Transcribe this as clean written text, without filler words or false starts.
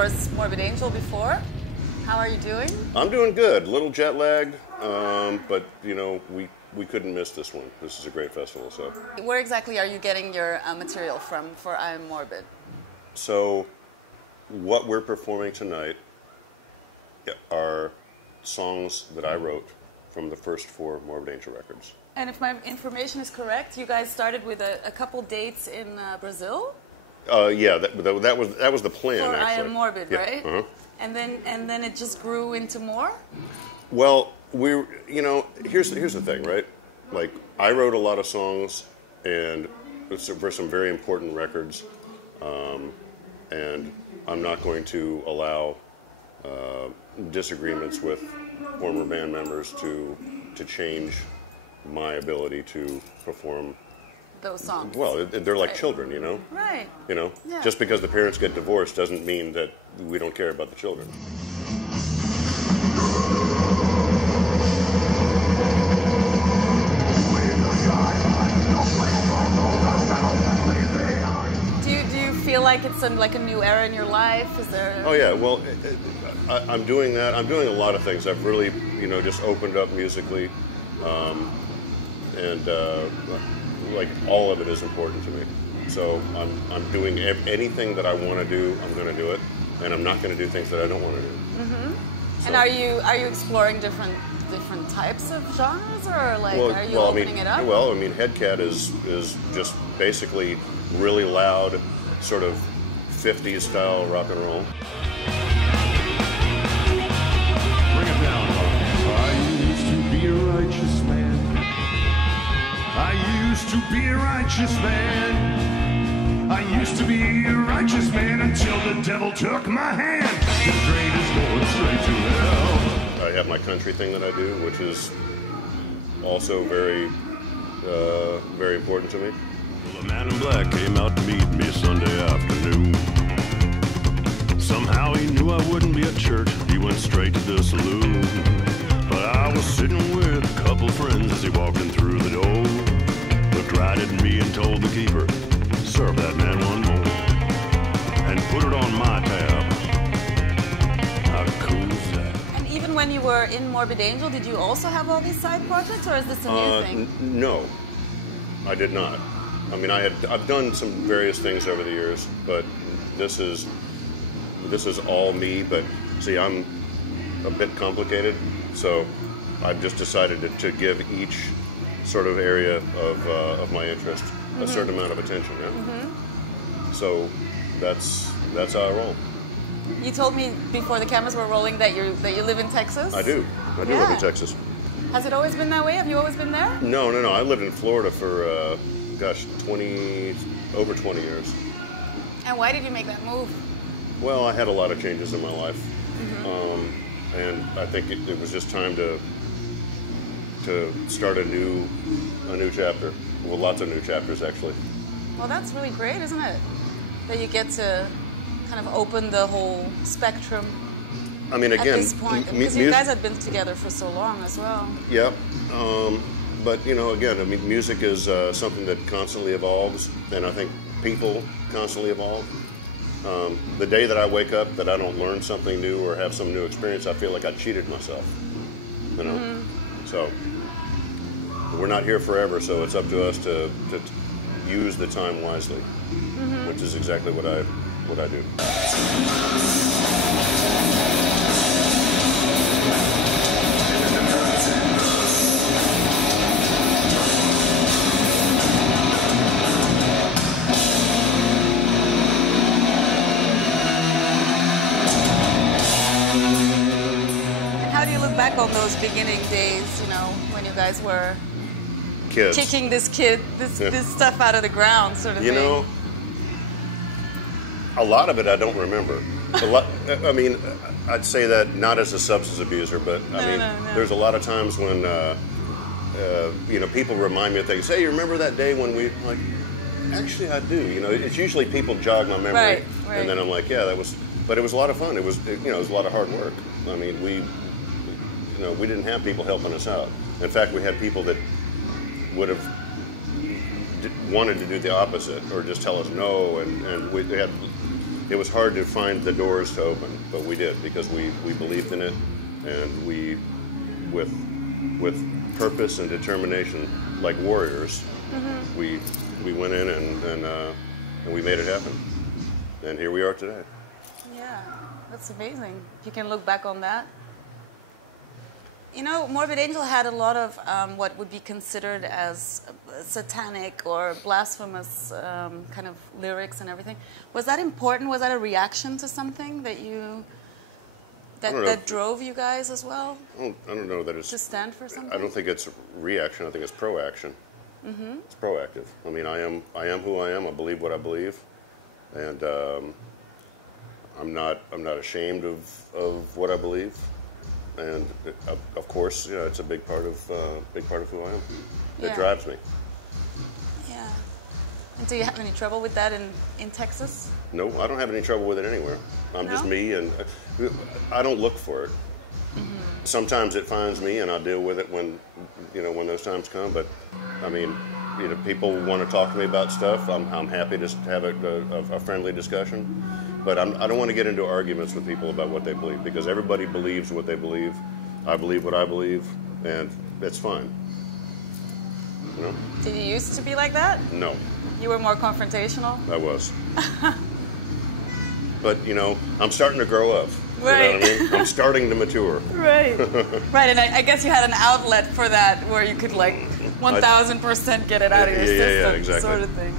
course, Morbid Angel before. How are you doing? I'm doing good. A little jet lagged, but you know, we couldn't miss this one. This is a great festival. So, where exactly are you getting your material from for I Am Morbid? So, what we're performing tonight are songs that I wrote from the first 4 Morbid Angel records. And if my information is correct, you guys started with a couple dates in Brazil? Yeah, that was the plan. For actually. I Am Morbid, yeah. right? Uh-huh. And then it just grew into more? Well, here's the thing, right? Like, I wrote a lot of songs and for some very important records, and I'm not going to allow disagreements with former band members to change my ability to perform those songs. Well, they're like children, you know? Right. You know? Yeah. Just because the parents get divorced doesn't mean that we don't care about the children. Do you feel like it's like a new era in your life? Is there? Oh yeah, well, I'm doing that. I'm doing a lot of things. I've really, just opened up musically, and like all of it is important to me. So I'm doing anything that I want to do. I'm going to do it, and I'm not going to do things that I don't want to do. Mm-hmm. So, and are you exploring different types of genres, or like are you opening it up? Well, I mean, Headcat is just basically really loud, sort of 50s style rock and roll. Bring it down. I used to be a righteous man. I used to be a righteous man. I used to be a righteous man until the devil took my hand. The train is going straight to hell. I have my country thing that I do, which is also very, very important to me. Well, a man in black came out to meet me Sunday afternoon. Somehow he knew I wouldn't be at church. He went straight to the saloon. But I was sitting with a couple friends as he walked in through the door. Looked right at me and told the keeper, "Serve that man one more, and put it on my tab." How cool is that? And even when you were in Morbid Angel, did you also have all these side projects, or is this a new thing? No, I did not. I mean, I've done some various things over the years, but this is all me. But see, I'm a bit complicated, so I've just decided to give each sort of area of my interest a certain amount of attention. Yeah. Mm-hmm. So that's how I roll. You told me before the cameras were rolling that you live in Texas. I do live in Texas. Has it always been that way? Have you always been there? No. I lived in Florida for over 20 years. And why did you make that move? Well, I had a lot of changes in my life, and I think it was just time to start a new chapter. Well, lots of new chapters actually. Well, that's really great, isn't it? That you get to kind of open the whole spectrum. I mean, again, at this point, because you guys had been together for so long as well. Yeah, but again, I mean, music is something that constantly evolves, and I think people constantly evolve. The day that I wake up that I don't learn something new or have some new experience, I feel like I cheated myself. So we're not here forever, so it's up to us to use the time wisely, which is exactly what I do. Back on those beginning days, when you guys were kids, kicking this stuff out of the ground, sort of thing. A lot of it I don't remember. I mean, I'd say that not as a substance abuser, but there's a lot of times when people remind me of things. Hey, you remember that day when we like? Actually, I do. It's usually people jog my memory, right. And then I'm like, yeah, that was. But it was a lot of fun. It was it was a lot of hard work. I mean, we didn't have people helping us out. In fact, we had people that would have wanted to do the opposite or just tell us no, and we had it was hard to find the doors to open, but we did because we believed in it, and we, with purpose and determination, like warriors, we went in and we made it happen, and here we are today. Yeah, that's amazing. You can look back on that. You know, Morbid Angel had a lot of what would be considered as satanic or blasphemous kind of lyrics and everything. Was that important? Was that a reaction to something that you that drove you guys as well? I don't know that it's to stand for something. I don't think it's reaction. I think it's proaction. It's proactive. I mean, I am who I am. I believe what I believe, and I'm not ashamed of what I believe. And of course, yeah, it's a big part of who I am. It drives me. Yeah. And do you have any trouble with that in Texas? No, I don't have any trouble with it anywhere. I'm just me, and I don't look for it. Sometimes it finds me, and I deal with it when those times come. But I mean, people want to talk to me about stuff. I'm happy to have a friendly discussion. But I don't want to get into arguments with people about what they believe, because everybody believes what they believe. I believe what I believe, and it's fine. You know? Did you used to be like that? No. You were more confrontational? I was. But, I'm starting to grow up. Right. You know what I mean? I'm starting to mature. Right. Right, and I guess you had an outlet for that where you could, 1,000% get it out of your system, exactly. sort of thing.